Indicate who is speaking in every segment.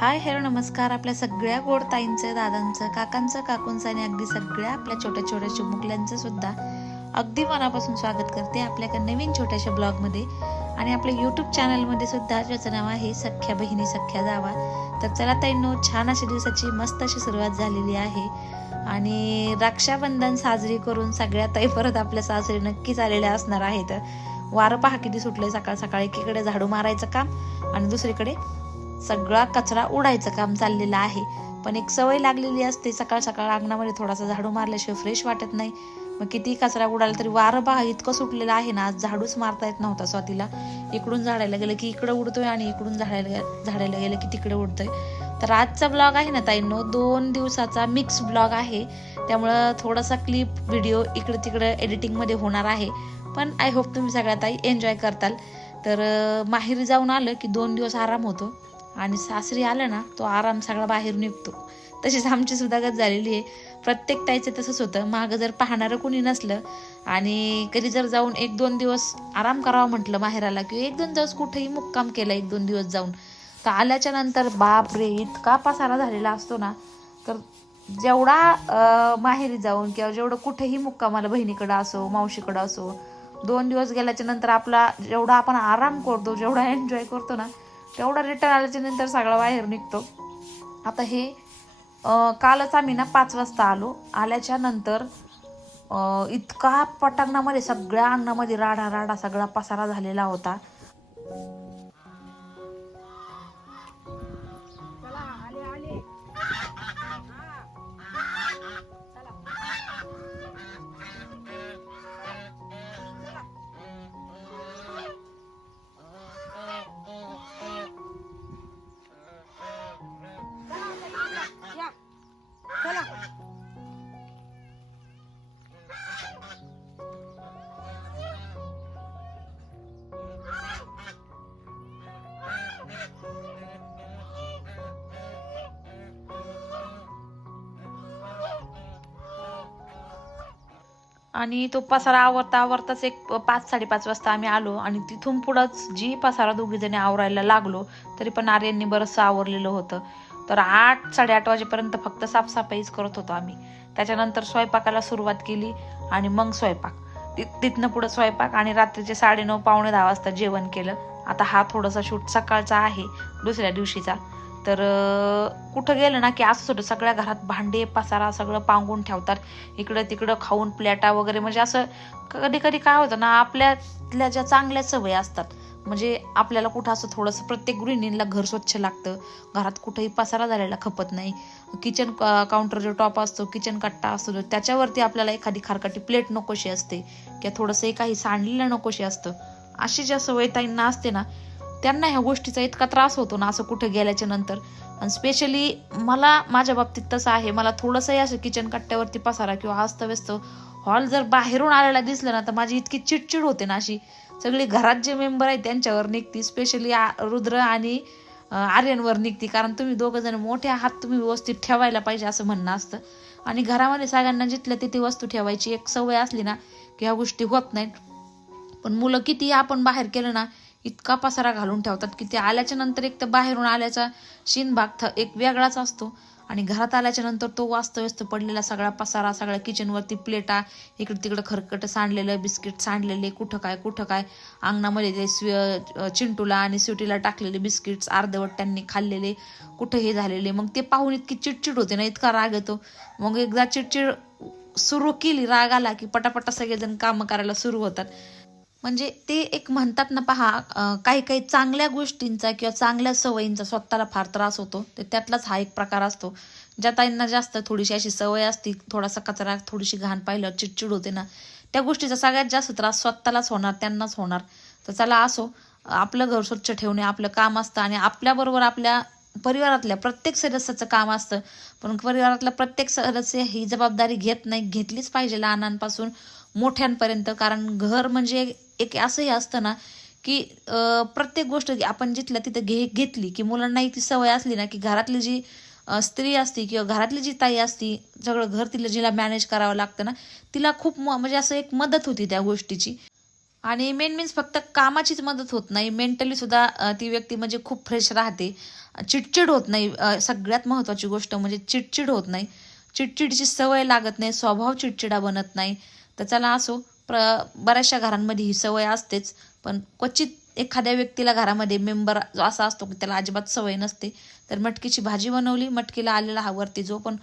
Speaker 1: Hi hello नमस्कार. आपल्या सगळ्या गोड ताईंचं दादांचं काकांचं काकूंचं आणि अगदी सगळ्या आपल्या छोट्या छोट्या चिमुकल्यांचं सुद्धा अगदी मनापासून स्वागत करते आपल्या एका नवीन छोट्याशा ब्लॉगमध्ये. आणि आपल्या यूट्यूब चॅनलमध्ये सुद्धा ज्याचं नाव आहे सख्या बहिणी सख्या जावा. तर चला ताईंनो छान अशा दिवसाची मस्त अशी सुरुवात झालेली आहे. आणि रक्षाबंधन साजरी करून सगळ्या ताई परत आपल्या सासरी नक्कीच आलेल्या असणार आहेत. वारं पहा किती सुटलंय सकाळ सकाळी एकीकडे झाडू मारायचं काम आणि दुसरीकडे सगळा कचरा उडायचं काम चाललेलं आहे. पण एक सवय लागलेली असते सकाळ सकाळ अंगणामध्ये थोडासा झाडू मारल्याशिवाय फ्रेश वाटत नाही. मग किती कचरा उडाला तरी वारं पहा इतकं सुटलेलं आहे ना आज झाडूच मारता येत नव्हता स्वातीला. इकडून झाडायला गेलं की इकडं उडतोय आणि इकडून झाडायला झाडायला गेलं की तिकडे उडतोय. तर आजचा ब्लॉग आहे ना ताईंनो दोन दिवसाचा मिक्स ब्लॉग आहे. त्यामुळं थोडासा क्लिप व्हिडिओ इकडं तिकडं एडिटिंगमध्ये होणार आहे. पण आय होप तुम्ही सगळ्या ताई एन्जॉय करताल. तर माहेरी जाऊन आलं की दोन दिवस आराम होतो. आणि सासरी आलं ना तो आराम सगळा बाहेर निघतो. तशीच आमची सुद्धा गत झालेली आहे. प्रत्येक ताईचं तसंच होतं. मागं जर पाहणारं कोणी नसलं आणि कधी जर जाऊन एक दोन दिवस आराम करावा म्हटलं माहेराला किंवा एक दोन दिवस कुठेही मुक्काम केला एक दोन दिवस जाऊन तर आल्याच्यानंतर बाप रे इतका पसारा झालेला असतो ना. तर जेवढा माहेरी जाऊन किंवा जेवढं कुठेही मुक्कामाला बहिणीकडं असो मावशीकडं असो दोन दिवस गेल्याच्यानंतर आपला जेवढा आपण आराम करतो जेवढा एन्जॉय करतो ना तेवढा रिटर्न आल्याच्यानंतर सगळा बाहेर निघतो. आता हे कालच आम्ही ना पाच वाजता आलो. आल्याच्यानंतर इतका पटांगणामध्ये सगळ्या अंगणामध्ये राडा राडा सगळा पसारा झालेला होता. आणि तो पसारा आवरता आवरताच एक पाच साडेपाच वाजता आम्ही आलो आणि तिथून पुढंच जी पसारा दोघी जणी आवरायला लागलो तरी पण आर्यांनी बरंचसं आवरलेलं होतं. तर आठ साडेआठ वाजेपर्यंत फक्त साफसफाईच करत होतो आम्ही. त्याच्यानंतर स्वयंपाकाला सुरुवात केली आणि मग स्वयंपाक. ति- तिथनं पुढं स्वयंपाक आणि रात्रीचे साडेनऊ पावणे दहा वाजता जेवण केलं. आता हा थोडासा शूट सकाळचा आहे दुसऱ्या दिवशीचा. तर कुठं गेलं ना की असं होतं सगळ्या घरात भांडे पसारा सगळं पांगून ठेवतात. इकडं तिकडं खाऊन प्लेटा वगैरे म्हणजे असं कधी कधी काय होतं ना आपल्यातल्या ज्या चांगल्या सवयी असतात म्हणजे आपल्याला कुठं असं थोडंसं प्रत्येक गृहिणींना घर स्वच्छ लागतं. घरात कुठंही पसारा झालेला खपत नाही. किचन काउंटर जो टॉप असतो किचन कट्टा असतो त्याच्यावरती आपल्याला एखादी खारकाटी प्लेट नकोशी असते. किंवा थोडंसं काही सांडलेलं नकोशी असतं. अशी ज्या सवय ताईंना असते ना त्यांना ह्या गोष्टीचा इतका त्रास होतो ना असं कुठं गेल्याच्यानंतर. आणि स्पेशली मला माझ्या बाबतीत तसं आहे. मला थोडंसंही असं किचन कट्ट्यावरती पसारा किंवा अस्तव्यस्त हॉल जर बाहेरून आलेला दिसलं ना तर माझी इतकी चिडचिड होते ना अशी. सगळी घरात जे मेंबर आहेत त्यांच्यावर निघती. स्पेशली रुद्र आणि आर्यनवर निघती. कारण तुम्ही दोघं जण मोठे आहात तुम्ही व्यवस्थित ठेवायला पाहिजे असं म्हणणं असतं. आणि घरामध्ये सगळ्यांना जिथल्या तिथे वस्तू ठेवायची एक सवय असली ना की ह्या गोष्टी होत नाहीत. पण मुलं किती आपण बाहेर केलं ना इतका पसारा घालून ठेवतात की ते आल्याच्यानंतर एक तर बाहेरून आल्याचा शिन भाग थ- एक वेगळाच असतो. आणि घरात आल्याच्यानंतर तो वास्तव्यस्त पडलेला सगळा पसारा सगळ्या किचनवरती प्लेटा इकडे तिकडे खरकट सांडलेलं बिस्किट सांडलेले कुठं काय कुठं काय. अंगणामध्ये ते स्वि चिंटूला आणि स्वीटीला टाकलेले बिस्किट्स अर्धवट त्यांनी खाल्लेले कुठं हे झालेले. मग ते पाहून इतकी चिडचिड होते ना इतका राग येतो. मग एकदा चिडचिड सुरू केली राग आला की पटापटा सगळेजण कामं करायला सुरू होतात. म्हणजे ते एक म्हणतात ना पहा काही काही चांगल्या गोष्टींचा किंवा चांगल्या सवयींचा स्वतःला फार त्रास होतो. तर त्यातलाच हा एक प्रकार असतो. ज्या ताईंना जास्त थोडीशी अशी सवय असती थोडासा कचरा थोडीशी घाण पाहिलं चिडचिड होते ना त्या गोष्टीचा सगळ्यात जास्त त्रास स्वतःलाच होणार त्यांनाच होणार. तर चला असो आपलं घर स्वच्छ ठेवणे आपलं काम असतं आणि आपल्याबरोबर आपल्या परिवारातल्या प्रत्येक सदस्याचं काम असतं. पण परिवारातला प्रत्येक सदस्य ही जबाबदारी घेत नाही घेतलीच पाहिजे लहानांपासून. मोठ्यांपर्यंत कारण घर म्हणजे एक असंही असतं ना की प्रत्येक गोष्ट आपण जिथल्या तिथं घे घेतली की मुलांना ती सवय असली ना की घरातली जी स्त्री असती किंवा घरातली जी ताई असती सगळं घर तिला जिला मॅनेज करावं लागतं ना तिला खूप म- म्हणजे असं एक मदत होती त्या गोष्टीची. आणि मेन मीन्स फक्त कामाचीच मदत होत नाही मेंटली सुद्धा ती व्यक्ती म्हणजे खूप फ्रेश राहते. चिडचिड होत नाही सगळ्यात महत्त्वाची गोष्ट म्हणजे चिडचिड होत नाही. चिडचिडची सवय लागत नाही स्वभाव चिडचिडा बनत नाही. तर चला असो प्र बऱ्याचशा घरांमध्ये ही सवय असतेच. पण क्वचित एखाद्या व्यक्तीला घरामध्ये मेंबर जो असा असतो की त्याला अजिबात सवय नसते. तर मटकीची भाजी बनवली मटकीला आलेला हा वरती जो पण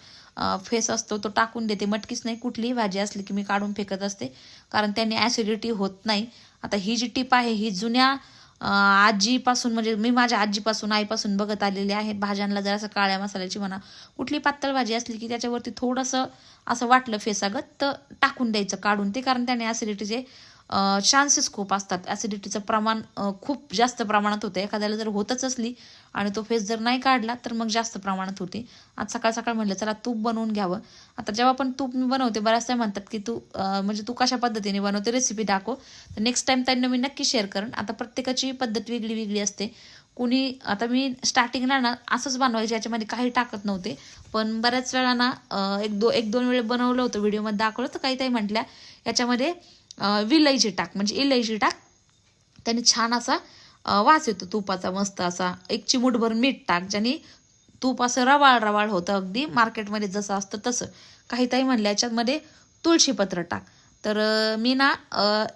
Speaker 1: फेस असतो तो टाकून देते. मटकीच नाही कुठलीही भाजी असली की मी काढून फेकत असते. कारण त्याने ॲसिडिटी होत नाही. आता ही जी टीप आहे ही जुन्या आजीपासून म्हणजे मी माझ्या आजीपासून आईपासून बघत आलेली आहे भाज्यांना जरासं काळ्या मसाल्याची म्हणा. कुठली पातळ भाजी असली की त्याच्यावरती थोडंसं असं वाटलं फेसागत तर टाकून द्यायचं काढून. ते कारण त्याने ॲसिडिटीचे चान्सेस खूप असतात. ॲसिडिटीचं प्रमाण खूप जास्त प्रमाणात होतं. एखाद्याला जर होतच असली आणि तो फेस जर नाही काढला तर मग जास्त प्रमाणात होते. आज सकाळ सकाळ म्हटलं चला तूप बनवून घ्यावं. आता जेव्हा पण तूप मी बनवते बऱ्याचदा म्हणतात की तू म्हणजे तू कशा पद्धतीने बनवते रेसिपी दाखव. तर नेक्स्ट टाइम त्यांना मी नक्की शेअर करेन. आता प्रत्येकाची पद्धत वेगळी वेगळी असते. कुणी आता मी स्टार्टिंगला ना असंच बनवायचे याच्यामध्ये काही टाकत नव्हते. पण बऱ्याच वेळा ना एक दो एक दोन वेळ बनवलं होतं. व्हिडिओमध्ये दाखवलं तर काही काही म्हटल्या. याच्यामध्ये विलायची टाक म्हणजे इलायची टाक. त्याने छान असा वास येतो तुपाचा मस्त असा एक चिमूटभर मीठ टाक ज्याने तूप असं रवाळ रवाळ होतं अगदी मार्केटमध्ये जसं असतं तसं. काही ताई म्हणल्या याच्यामध्ये तुळशीपत्र टाक. तर मी ना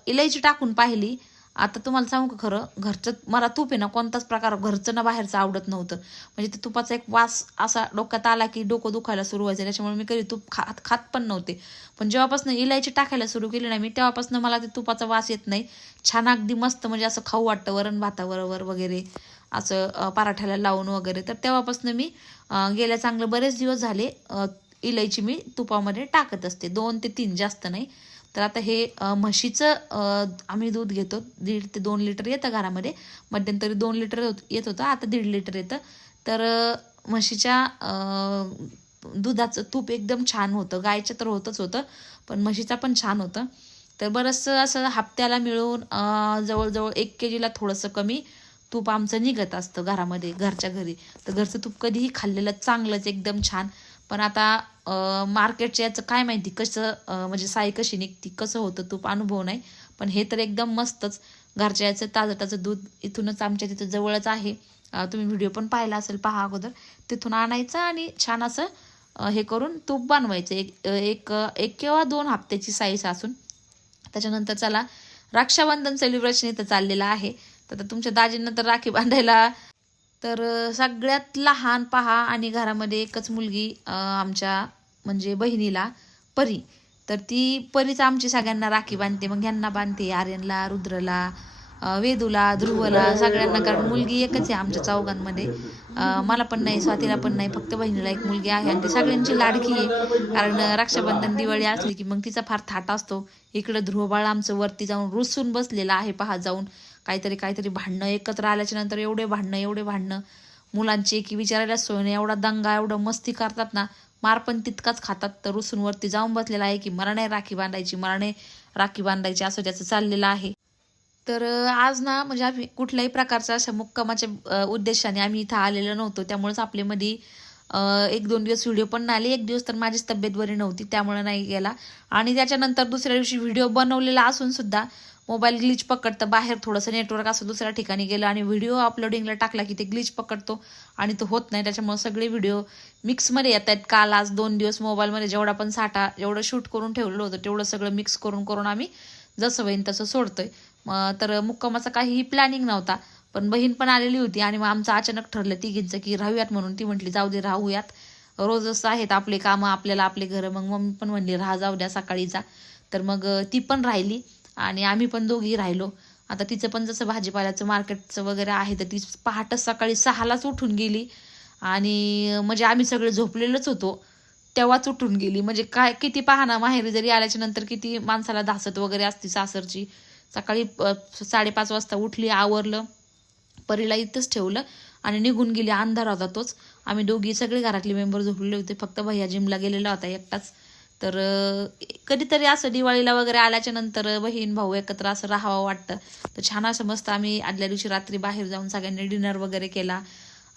Speaker 1: इलायची टाकून पाहिली. आता तुम्हाला सांगू का खरं? घरचं मला तूप आहे ना कोणताच प्रकार घरचं ना बाहेरचं आवडत नव्हतं. म्हणजे ते तुपाचा एक वास असा डोक्यात आला की डोकं दुखायला सुरू व्हायचं. त्याच्यामुळे मी कधी तूप खात खात पण नव्हते. पण जेव्हापासून इलायची टाकायला सुरू केली ना मी तेव्हापासून मला ते तुपाचा वास येत नाही. छान अगदी मस्त म्हणजे असं खाऊ वाटतं वरण भाताबरोबर वगैरे असं पराठ्याला लावून वगैरे. तर तेव्हापासून मी गेल्या चांगलं बरेच दिवस झाले इलायची मी तुपामध्ये टाकत असते. दोन ते तीन जास्त नाही. तर आता हे म्हशीचं आम्ही दूध घेतो. दीड ते दोन लिटर येतं घरामध्ये. मध्यंतरी दोन लिटर येत होतं आता दीड लिटर येतं. तर म्हशीच्या दुधाचं तूप एकदम छान होतं. गायचं तर होतच होतं पण म्हशीचा पण छान होतं. तर बरंचसं असं हप्त्याला मिळून जवळजवळ एक के जीला थोडंसं कमी तूप आमचं निघत असतं घरामध्ये घरच्या घरी. तर घरचं तूप कधीही खाल्लेलं चांगलंच एकदम छान. पण आता मार्केटच्या याचं काय माहिती कसं म्हणजे साई कशी निघती कसं होतं तूप अनुभव नाही. पण हे तर एकदम मस्तच. घरच्या याचं ताजं ताजं दूध इथूनच आमच्या तिथं जवळच आहे. तुम्ही व्हिडिओ पण पाहिला असेल पहा अगोदर. तिथून आणायचं आणि छान असं हे करून तूप बनवायचं. एक एक एक किंवा दोन हप्त्याची साईज असून. त्याच्यानंतर चला रक्षाबंधन सेलिब्रेशन इथं चाललेलं आहे. तर आता तुमच्या दाजींना तर राखी बांधायला तर सगळ्यात लहान पहा आणि घरामध्ये एकच मुलगी आमच्या म्हणजे बहिणीला परी. तर ती परीच आमची सगळ्यांना राखी बांधते. मग ह्यांना बांधते आर्यनला रुद्रला वेदूला ध्रुवला सगळ्यांना. कारण मुलगी एकच आहे आमच्या चौघांमध्ये. मला पण नाही स्वातीला पण नाही. फक्त बहिणीला एक मुलगी आहे आणि ती सगळ्यांची लाडकी आहे. कारण रक्षाबंधन दिवाळी असली की मग तिचा फार थाट असतो. इकडं ध्रुवबाळ आमचं वरती जाऊन रुसून बसलेला आहे पहा जाऊन. काहीतरी काहीतरी भांडणं एकत्र आल्याच्यानंतर एवढे भांडणं एवढे भांडणं. मुलांची की विचारायला सोय नाही. एवढा दंगा एवढं मस्ती करतात ना मार पण तितकाच खातात. तर रुसूनवरती जाऊन बसलेला आहे की मला नाही राखी बांधायची मला नाही राखी बांधायची असं त्याचं चाललेलं आहे. तर आज ना म्हणजे आम्ही कुठल्याही प्रकारच्या अशा मुक्कामाच्या उद्देशाने आम्ही इथं आलेलो नव्हतो. त्यामुळेच आपल्यामध्ये एक दोन दिवस व्हिडिओ पण नाही आले. एक दिवस तर माझीच तब्येत बरी नव्हती त्यामुळे नाही गेला. आणि त्याच्यानंतर दुसऱ्या दिवशी व्हिडिओ बनवलेला असून सुद्धा मोबाईल ग्लिच पकडतं बाहेर थोडंसं नेटवर्क असं दुसऱ्या ठिकाणी गेलं आणि व्हिडिओ अपलोडिंगला टाकला की ते ग्लिच पकडतो आणि तो होत नाही. त्याच्यामुळे सगळे व्हिडिओ मिक्समध्ये येत आहेत. काल आज दोन दिवस मोबाईलमध्ये जेवढा पण साठा जेवढं शूट करून ठेवलेलं होतं तेवढं सगळं मिक्स करून करून आम्ही जसं होईन तसं सोडतोय. मग तर मुक्कामाचा काहीही प्लॅनिंग नव्हता पण बहीण पण आलेली होती आणि मग आमचं अचानक ठरलं तिघींचं की राहूयात म्हणून. ती म्हटली जाऊ दे राहूयात. रोजच आहेत आपले कामं आपल्याला आपले घरं. मग मम्मी पण म्हणली राहा जाऊ द्या सकाळी जा. तर मग ती पण राहिली. आणि आम्ही पण दोघी राहिलो. आता तिचं पण जसं भाजीपाल्याचं मार्केटचं वगैरे आहे तर ती पहाटच सकाळी सहालाच उठून गेली. आणि म्हणजे आम्ही सगळे झोपलेलोच होतो. तेव्हाच उठून गेली. म्हणजे काय किती पाहना माहेरी जरी आल्याच्यानंतर किती माणसाला धासत वगैरे असते सासरची. सकाळी साडेपाच वाजता उठली आवरलं. परीला इथंच ठेवलं आणि निघून गेली अंधार होता तोच आम्ही दोघी सगळे घरातले मेंबर झोपलेले होते. फक्त भैया जिमला गेलेला होता एकटाच. तर कधीतरी असं दिवाळीला वगैरे आल्याच्यानंतर बहीण भाऊ एकत्र असं राहावं वाटतं. तर छान असं मस्त आम्ही आदल्या दिवशी रात्री बाहेर जाऊन सगळ्यांनी डिनर वगैरे केला.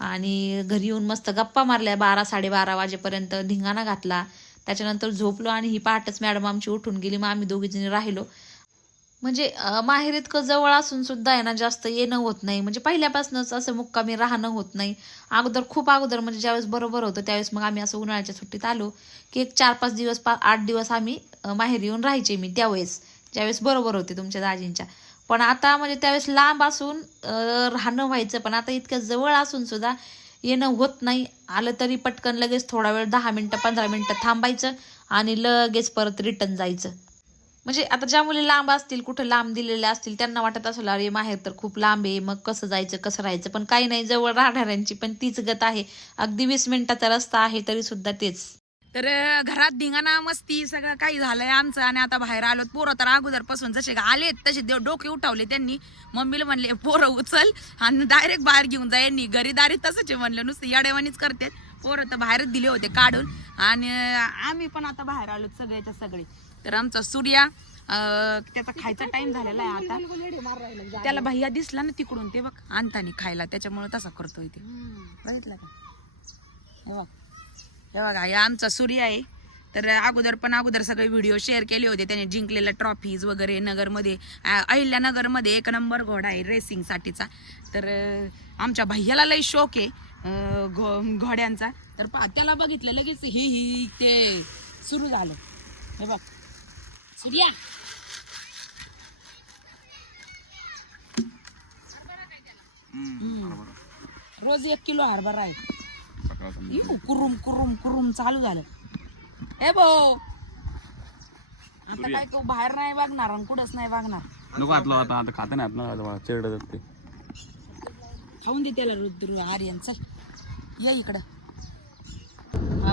Speaker 1: आणि घरी येऊन मस्त गप्पा मारल्या. बारा साडेबारा वाजेपर्यंत धिंगाणा घातला. त्याच्यानंतर झोपलो आणि ही पहाटच मॅडम आमची उठून गेली. मग आम्ही दोघीजणी राहिलो. म्हणजे माहेर इतकं जवळ असून सुद्धा आहे ना जास्त येणं होत नाही. म्हणजे पहिल्यापासूनच असं मुक्कामी राहणं होत नाही. अगोदर खूप अगोदर म्हणजे ज्यावेळेस बरोबर होतं त्यावेळेस मग आम्ही असं उन्हाळ्याच्या सुट्टीत आलो की एक चार पाच दिवस पा आठ दिवस आम्ही माहेर येऊन राहायचे मी त्यावेळेस. ज्यावेळेस बरोबर होते तुमच्या दाजींच्या. पण आता म्हणजे त्यावेळेस लांब असून राहणं व्हायचं पण आता इतक्या जवळ असून सुद्धा येणं होत नाही. आलं तरी पटकन लगेच थोडा वेळ दहा मिनटं पंधरा मिनटं थांबायचं आणि लगेच परत रिटर्न जायचं. म्हणजे आता ज्या मुली लांब असतील कुठं लांब दिलेल्या असतील त्यांना वाटत असेल अरे माहेर तर खूप लांब आहे मग कसं जायचं कसं राहायचं? पण काही नाही जवळ राहणाऱ्यांची पण तीच गत आहे. अगदी वीस मिनिटाचा रस्ता आहे तरी सुद्धा तेच.
Speaker 2: तर घरात धिंगाणा मस्ती सगळं काही झालंय आमचं आणि आता बाहेर आलो पोरं तर अगोदरपासून जसे आलेत तसे देव डोके उठवले त्यांनी. मम्मीला म्हणले पोरं उचल आणि डायरेक्ट बाहेर घेऊन जा. यांनी घरीदारी तसंच आहे म्हणलं नुसतं याडेवानीच करतात. पोरं तर बाहेरच दिले होते काढून. आणि आम्ही पण आता बाहेर आलो सगळ्याच्या सगळे. तर आमचा सूर्या त्याचा खायचा टाइम झालेला आहे आता. त्याला भैया दिसला ना तिकडून ते बघ आणतानी खायला. त्याच्यामुळे तसा करतोय ते. बघितलं का? हे बघ. हे बघा हे आमचा सूर्य आहे. तर अगोदर पण अगोदर सगळे व्हिडिओ शेअर केले होते. त्याने जिंकलेल्या ट्रॉफीज वगैरे नगरमध्ये अहिल्यानगरमध्ये एक नंबर घोडा आहे रेसिंगसाठीचा तर आमच्या भैयाला लई शौक आहे घो- घोड्यांचा. तर त्याला बघितलं लगेच ही ही ते सुरू झालं. हे बघ. सूर्या. रोज एक किलो हरभरा आहे. इऊ, कुरुम कुरुम कुरुम चालू झालं. ए बो आता काय तो बाहेर नाही वागणार आणि कुठंच नाही वागणार.
Speaker 3: नको हातलं आता आता खाते नाही हात ना चिरड ते
Speaker 2: खाऊन दे त्याला रुद्र आर्यन. चल ये इकडं.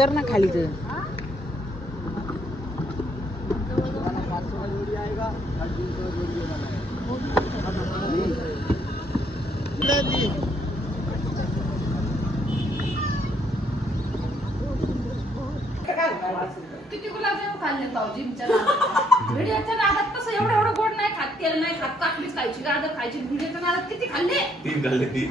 Speaker 2: उतर ना खाली ते
Speaker 4: किती गुलाबजाम खाल्ले तो तेल नाही खात काकडीच खायची गाजर खायची व्हिडिओच्या नादात किती खाल्ले?
Speaker 3: तीन खाल्ले. ती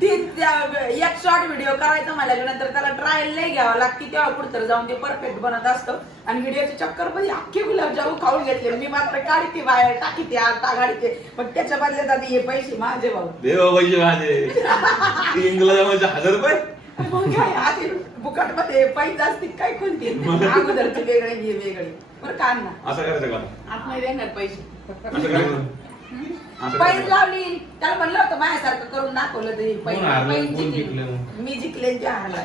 Speaker 2: ती त्या- एक शॉर्ट व्हिडिओ करायचा मला नंतर त्याला ट्रायल नाही घ्यावं लागते तेव्हा कुठं जाऊन ते परफेक्ट बनत असतं. आणि व्हिडिओचे चक्करमध्ये अख्खे गुलाबजाम खाऊन घेतले. मी मात्र काढते बाहेर टाकीते आता गाडीते पण त्याच्या बदल्यात आधी हे पैसे माझे भाऊ.
Speaker 3: देव पैसे माझे. तीन गुलाबाचे हजार रुपये?
Speaker 2: मग काय आधी बुकटमध्ये पैसे असतील काय कोणते? अगोदरचे वेगळे हे वेगळे. बरं का ना
Speaker 3: असं करायचं का?
Speaker 2: आत नाही देणार पैसे.
Speaker 3: असं करायचं असं
Speaker 2: पैसे
Speaker 3: करायचं
Speaker 2: लावली त्याला म्हणलं होतं माझ्यासारखं करून दाखवलं तरी पैसे जिंकले. मी जिंकले ते हारला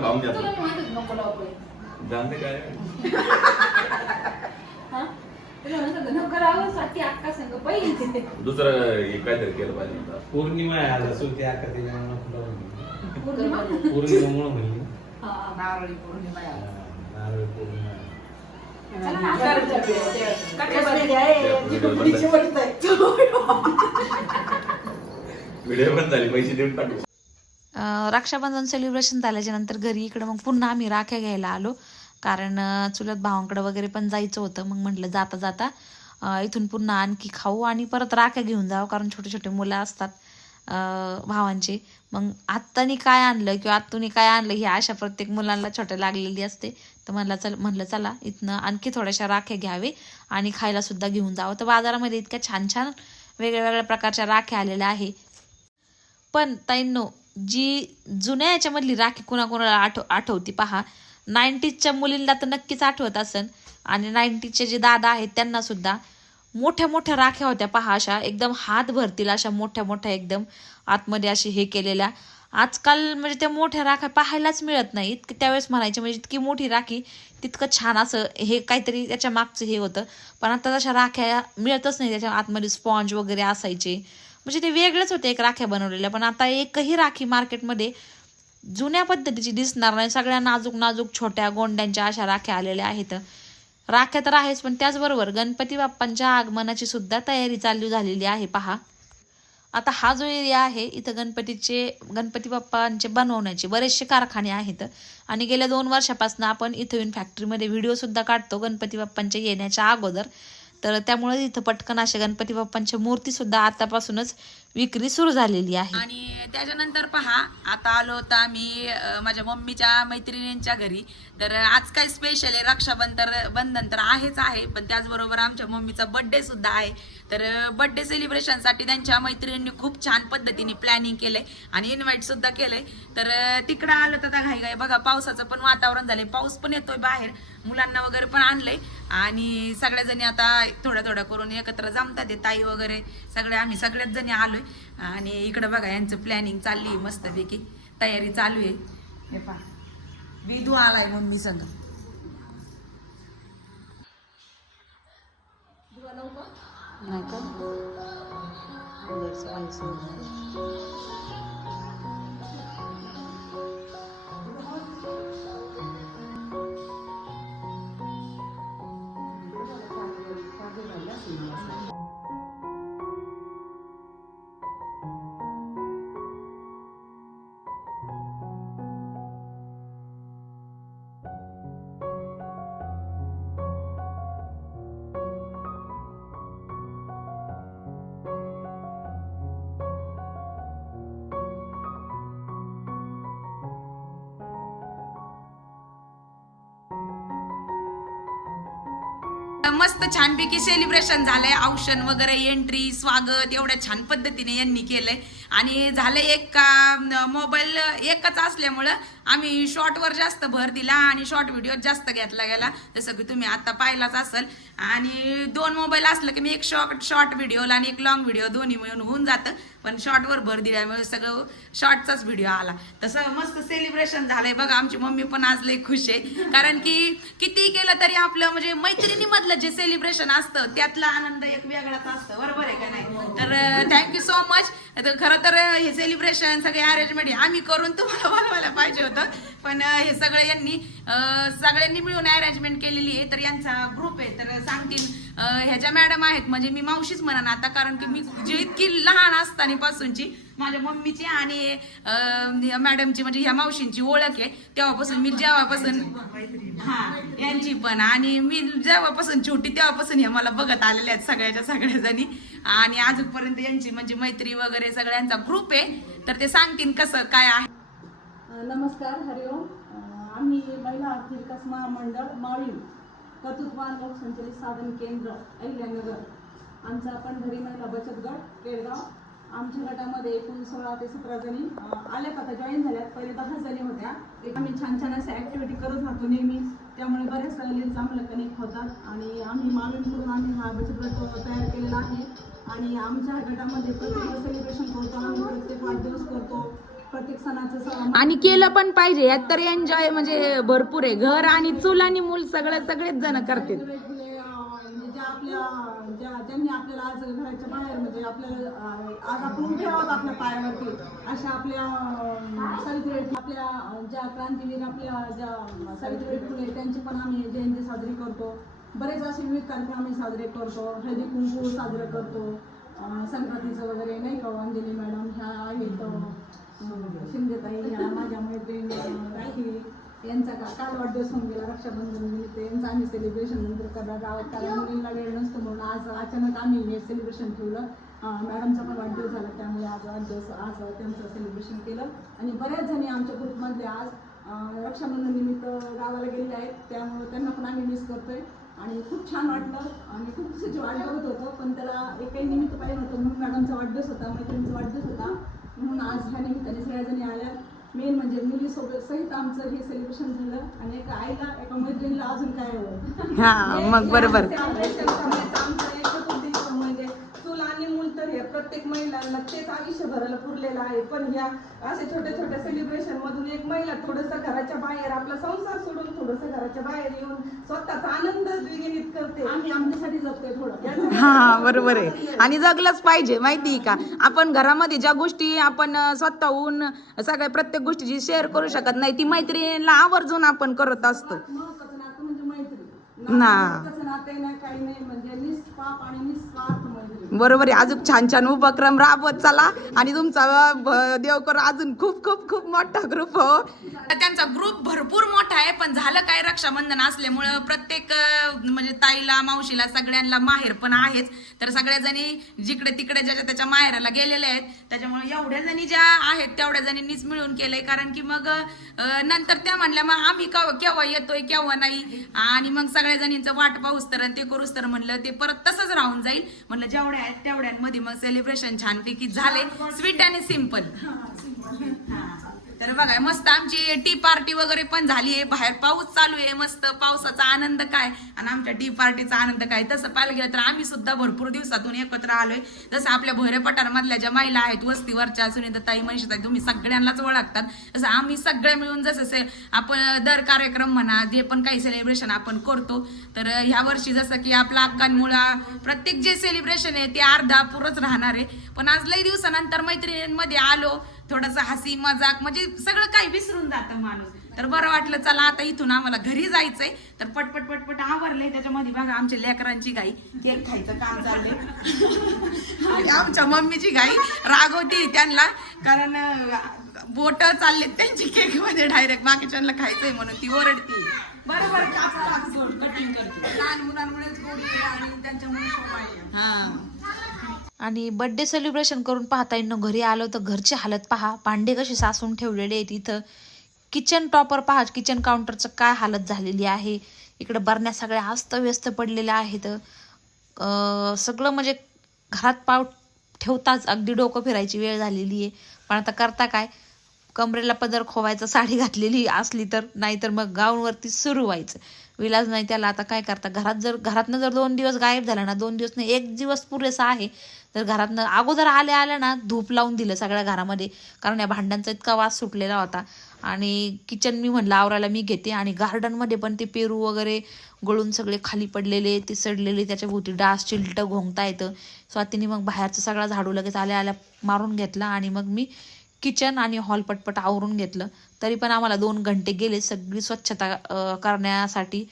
Speaker 3: काम
Speaker 4: तुला माहितीच नको लावू पैसे.
Speaker 3: काय
Speaker 4: हा? तुला म्हणत होतं, नको लावू, साठी अक्का संग पैसे
Speaker 3: दुसरं हे काहीतरी केलं पाहिजे
Speaker 5: पौर्णिमा आहे आज फुलं? पौर्णिमामुळे म्हणली
Speaker 4: हा.
Speaker 2: नारळी पौर्णिमा आहे आज.
Speaker 5: हा, नारळी पौर्णिमा
Speaker 3: व्हिडिओ पण झाली पैसे देऊन टाकू.
Speaker 1: अं, रक्षाबंधन सेलिब्रेशन झाल्याच्यानंतर घरी इकडं मग पुन्हा आम्ही राख्या घ्यायला आलो. कारण चुलत भावांकडे वगैरे पण जायचं होतं. मग म्हटलं जाता जाता इथून पुन्हा आणखी खाऊ आणि परत राख्या घेऊन जावं. कारण छोटे छोटे मुलं असतात. भावांचे. मग आत्तानी काय आणलं किंवा आत्तूनी काय आणलं ही आशा प्रत्येक मुलांना छोट्या लागलेली असते. तर म्हणलं चल म्हणलं चला इथनं आणखी थोड्याशा राख्या घ्यावे आणि खायला सुद्धा घेऊन जावं. तर बाजारामध्ये इतक्या छान छान वेगळ्या वेगळ्या प्रकारच्या राख्या आलेल्या आहे. पण ताईंनो जी जुन्या याच्यामधली राखी कुणाकुणाला आठव आठवती पहा. नाईन्टीजच्या मुलींना तर नक्कीच आठवत असन. आणि नाईन्टीजचे जे दादा आहेत त्यांना सुद्धा मोठ्या मोठ्या राख्या होत्या. पहा अशा एकदम हात भरतील अशा मोठ्या मोठ्या एकदम आतमध्ये अशी हे केलेल्या. आजकाल म्हणजे त्या मोठ्या राख्या पाहायलाच मिळत नाही. इतकं त्यावेळेस म्हणायचे म्हणजे इतकी मोठी राखी तितकं छान असं हे काहीतरी त्याच्या मागचं हे होतं. पण आता तशा राख्या मिळतच नाही. त्याच्या आतमध्ये स्पॉन्ज वगैरे असायचे. म्हणजे ते वेगळंच होते एक राख्या बनवलेल्या. पण आता एकही राखी मार्केटमध्ये जुन्या पद्धतीची दिसणार नाही. सगळ्या नाजूक नाजूक छोट्या गोंड्यांच्या अशा राख्या आलेल्या आहेत. राख्या तर आहेच पण त्याचबरोबर गणपती बाप्पांच्या आगमनाची सुद्धा तयारी चालू झालेली आहे पहा. आता हा जो एरिया आहे इथं गणपतीचे गणपती बाप्पांचे बनवण्याचे बरेचसे कारखाने आहेत. आणि गेल्या दोन वर्षापासून आपण इथं येऊन फॅक्टरीमध्ये व्हिडिओ सुद्धा काढतो गणपती बाप्पांच्या येण्याच्या अगोदर. तर त्यामुळे इथं पटकन अशा गणपती बाप्पांच्या मूर्ती सुद्धा आतापासूनच विक्री सुरू झालेली आहे.
Speaker 2: आणि त्याच्यानंतर पहा आता आलो होतो आम्ही माझ्या मम्मीच्या मैत्रिणींच्या घरी. तर आज काय स्पेशल आहे? रक्षाबंधन बंधन तर आहेच आहे पण त्याचबरोबर आमच्या मम्मीचा बड्डे सुद्धा आहे. तर बड्डे सेलिब्रेशनसाठी त्यांच्या मैत्रिणींनी खूप छान पद्धतीने प्लॅनिंग केलंय आणि इन्व्हाइट सुद्धा केलंय. तर तिकडं आलं तर घाई घाई बघा पावसाचं पण वातावरण झालंय. पाऊस पण येतोय बाहेर मुलांना वगैरे पण आणलंय. आणि सगळ्या जणी आता थोड्या थोड्या करून एकत्र जमतात ताई वगैरे. सगळे आम्ही सगळ्याच जणी आलोय. आणि इकडं बघा यांचं प्लॅनिंग चालली आहे मस्तपैकी. तयारी चालू आहे हे पहा. विधू आलाय मम्मी संग. नाही मस्त छानपैकी सेलिब्रेशन झालंय. औषण वगैरे एंट्री स्वागत एवढ्या छान पद्धतीने यांनी केलंय. आणि झालं एक मोबाईल एकच असल्यामुळं आम्ही शॉर्टवर जास्त भर दिला आणि शॉर्ट व्हिडिओ जास्त घेतला गेला. जसं की तुम्ही आता पाहिलाच असेल. आणि दोन मोबाईल असलं की मी एक शॉर्ट शॉर्ट व्हिडिओला आणि एक लॉंग व्हिडिओ दोन्ही मिळून होऊन जातं. पण शॉर्टवर भर दिल्यामुळे सगळं शॉर्टचाच व्हिडिओ आला. तसं मस्त सेलिब्रेशन झालंय. बघा आमची मम्मी पण आज लय खुश आहे. कारण की किती केलं तरी आपलं म्हणजे मैत्रिणीमधलं जे सेलिब्रेशन असतं त्यातला आनंद एक वेगळाच असतं. बरोबर आहे का नाही? तर थँक्यू सो मच खरं तर हे सेलिब्रेशन सगळे अरेंजमेंट आम्ही करून तुम्हाला बोलवायला पाहिजे होतं. पण हे सगळं यांनी सगळ्यांनी मिळून अरेंजमेंट केलेली आहे. तर यांचा ग्रुप आहे. तर सांगतील ह्याच्या मॅडम आहेत म्हणजे मी मावशीच म्हणा आता कारण की मी जी इतकी लहान असताना पासूनची माझ्या मम्मीची आणि मॅडमची म्हणजे ह्या मावशींची ओळख आहे. तेव्हापासून मी जेव्हापासून हा यांची पण. आणि मी जेव्हापासून छोटी तेव्हापासून हे मला बघत आलेल्या आहेत सगळ्याच्या सगळ्या जणी आणि अजूनपर्यंत यांची म्हणजे मैत्री वगैरे सगळ्यांचा ग्रुप आहे. तर ते सांगतील कसं काय आहे.
Speaker 4: नमस्कार हरिओम आम्ही महिला आर्थिक विकास महामंडळ माळी कर्तृत्वान लोकसंचलित साधन केंद्र अहिल्यानगर. आमचा पंढरी महिला बचत गट केळगाव आमच्या गटामध्ये एकूण सोळा ते सतरा जणी आल्या आल्यात आता जॉईन झाल्यात. पहिले दहा जणी होत्या. एक आम्ही छान छान अशा ॲक्टिव्हिटी करत राहतो नेहमी. त्यामुळे बऱ्याच लेडीज आम्हाला कनेक्ट होतात. आणि आम्ही मालून आम्ही हा बचत गट तयार केलेला आहे. आणि आमच्या गटामध्ये प्रत्येक सेलिब्रेशन करतो. आम्ही प्रत्येक वाढदिवस करतो. प्रत्येक सणाचं सण
Speaker 2: आणि केलं पण पाहिजे. यात तर एन्जॉय म्हणजे भरपूर आहे. घर आणि चूल आणि मूल सगळं सगळेच जण
Speaker 4: अं, म्हणजे ज्या आपल्या ज्या ज्यांनी आपल्याला आज घराच्या बाहेर म्हणजे आपल्याला अं, आज आपण उभे आहोत आपल्या पायावरती अशा आपल्या सावित्रीबाई आपल्या ज्या क्रांतीवीर आपल्या ज्या सावित्रीबाई फुले त्यांची पण आम्ही जयंती साजरी करतो. बरेच असे विविध कार्यक्रम आम्ही साजरे करतो. हळदी कुंकू साजरं करतो. संक्रांतीचं वगैरे नाही का अंजली मॅडम ह्या आहेत. शिंदेताई ह्या माझ्या मैत्रिणी राखी यांचा का काल वाढदिवस होऊन गेला रक्षाबंधन निमित्त यांचं आम्ही सेलिब्रेशन नंतर करणार गावात कारण मुलींना वेळ नसतो म्हणून आज अचानक आम्ही हे सेलिब्रेशन ठेवलं. मॅडमचा पण वाढदिवस झाला त्यामुळे आज वाढदिवस आज त्यांचं सेलिब्रेशन केलं. आणि बऱ्याच जणी आमच्या ग्रुपमधले आज रक्षाबंधन निमित्त गावाला गेलेले आहेत. त्यामुळे त्यांना पण आम्ही मिस करतोय. आणि खूप छान वाटलं. आणि खूप दिवसाची वाट बघत होतो पण त्याला एकही निमित्त पाहिजे होतं म्हणून मॅडमचा वाढदिवस होता मैत्रिणीचा वाढदिवस होता. म्हणून आज ह्या निमित्ताने सगळ्याजणी आल्या. मेन म्हणजे मुलीसोबत सहित आमचं हे सेलिब्रेशन झालं आणि एका आईला एका मैत्रिणीला अजून काय हवं
Speaker 2: हा मग बरोबर.
Speaker 6: आमचं एकच उद्दिष्ट म्हणजे चूल आणि मूल तर हे प्रत्येक महिलांना तेच आयुष्यभराला पुरलेलं आहे. पण ह्या अशा छोट्या छोट्या सेलिब्रेशन मधून एक महिला थोडंसं घराच्या बाहेर आपला संसार सोडून थोडंसं घराच्या बाहेर येऊन स्वतःचा आनंद द्विगुणित करते.
Speaker 4: आम्ही आमच्यासाठी जगतोय थोडं.
Speaker 2: हा बरोबर आहे. आणि जगलंच पाहिजे माहिती आहे का? आपण घरामध्ये ज्या गोष्टी आपण स्वतःहून सगळ्या प्रत्येक गोष्टीची शेअर करू शकत नाही ती मैत्रिणीला आवर्जून आपण करत असतो.
Speaker 4: म्हणजे मैत्री
Speaker 2: ना.
Speaker 4: तसं नाते नाही काही नाही. म्हणजे निष्पाप आणि निस्वार्थ
Speaker 2: बरोबर आहे. अजून छान छान उपक्रम राबवत चला. आणि तुमचा देवकर अजून खूप खूप खूप मोठा ग्रुप हो. त्यांचा ग्रुप भरपूर मोठा आहे पण झालं काय रक्षाबंधन असल्यामुळं प्रत्येक म्हणजे ताईला मावशीला सगळ्यांना माहेर पण आहेच. तर सगळ्या जणी जिकडे तिकडे ज्याच्या त्याच्या माहेराला गेलेल्या आहेत त्याच्यामुळे एवढ्या जणी ज्या आहेत तेवढ्या जणींनीच मिळून केलंय. कारण की मग नंतर त्या म्हणल्या मग आम्ही केव्हा केव्हा येतोय केव्हा नाही? आणि मग सगळ्या जणींचं वाट पाहूस तर आणि ते करूस तर म्हणलं ते परत तसंच राहून जाईल. म्हणलं जेवढ्या आहेत तेवढ्यांमध्ये मग सेलिब्रेशन छानपैकी झाले. स्वीट आणि सिंपल तर बघा मस्त आमची टी पार्टी वगैरे पण झाली आहे. बाहेर पाऊस चालू आहे. मस्त पावसाचा आनंद काय? आणि आमच्या टी पार्टीचा आनंद काय? तसं पाहायला गेलं तर आम्ही सुद्धा भरपूर दिवसातून एकत्र आलोय. जसं आपल्या भोरे पठारमधल्या ज्या महिला आहेत वस्तीवरच्या सुनीताई मनीषाताई तुम्ही सगळ्यांनाच ओळखतात. तसं आम्ही सगळे मिळून जसं से आपण दर कार्यक्रम म्हणा जे पण काही सेलिब्रेशन आपण करतो. तर ह्या वर्षी जसं की आपला अक्कांमुळा प्रत्येक जे सेलिब्रेशन आहे ते अर्धा पुरच राहणार आहे. पण आज लई दिवसानंतर मैत्रिणींमध्ये आलो. थोडस हसी मजाक म्हणजे सगळं काही विसरून जातं माणूस. तर बरं वाटलं चला आता इथून आम्हाला घरी जायचंय. तर पटपट पटपट आवरलंय. त्याच्यामध्ये बघा आमच्या लेकरांची गाई केक खायचं काम चाललंय. आमच्या मम्मीची गाई रागवती त्यांना कारण बोट चालले त्यांची केकमध्ये डायरेक्ट बाकीच्यांना खायचंय म्हणून ती ओरडती. बरोबर कटिंग करते. लहान मुलांमुळेच गोडी आणि त्यांच्यामुळे. हा.
Speaker 1: आणि बड्डे सेलिब्रेशन करून पाहता येईन. घरी आलो तर घरची हालत पहा. भांडे कसे सासून ठेवलेले आहेत इथं. किचन टॉपर पहा. किचन काउंटरचं काय हालत झालेली आहे. इकडे बरण्या सगळ्या अस्तव्यस्त पडलेल्या आहेत. सगळं म्हणजे घरात पाव ठेवताच अगदी डोकं फिरायची वेळ झालेली आहे. पण आता करता काय? कमरेला पदर खोवायचं साडी घातलेली असली तर नाहीतर मग गाऊनवरती सुरू व्हायचं. विलाज नाही त्याला आता काय करता? घरात जर घरातनं जर दोन दिवस गायब झाला ना दोन दिवस नाही एक दिवस पुरेसा आहे. तर घरातनं अगोदर आल्या आल्या ना धूप लावून दिलं सगळ्या घरामध्ये. कारण या भांड्यांचा इतका वास सुटलेला होता. आणि किचन मी म्हणलं आवरायला मी घेते. आणि गार्डनमध्ये पण ते पेरू वगैरे गळून सगळे खाली पडलेले ते सडलेले त्याच्या भोवती डास चिलट घोंगता येतं. स्वातीने मग बाहेरचं सगळा झाडू लगेच आल्या आल्या मारून घेतला आणि मग मी किचन आणि हॉल पटपट आवरून घेतलं. तरी पण आम्हाला दोन घंटे गेले सगळी स्वच्छता करण्यासाठी.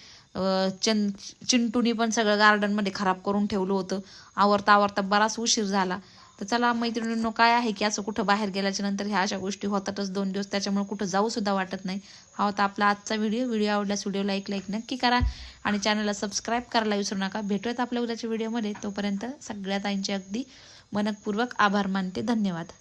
Speaker 1: चन चिंटूनी पण सगळं गार्डनमध्ये खराब करून ठेवलं होतं. आवरता आवरता बराच उशीर झाला. तर चला मैत्रिणींनो काय आहे की असं कुठं बाहेर गेल्याच्यानंतर ह्या अशा गोष्टी होतातच दोन दिवस. त्याच्यामुळे कुठं जाऊसुद्धा वाटत नाही. हा होता आपला आजचा व्हिडिओ व्हिडिओ आवडल्यास व्हिडिओ लाईक लाईक नक्की करा. आणि चॅनलला सबस्क्राईब करायला विसरू नका. भेटूयात आपल्या उद्याच्या व्हिडिओमध्ये तोपर्यंत सगळ्या ताईंचे अगदी मनपूर्वक आभार मानते. धन्यवाद.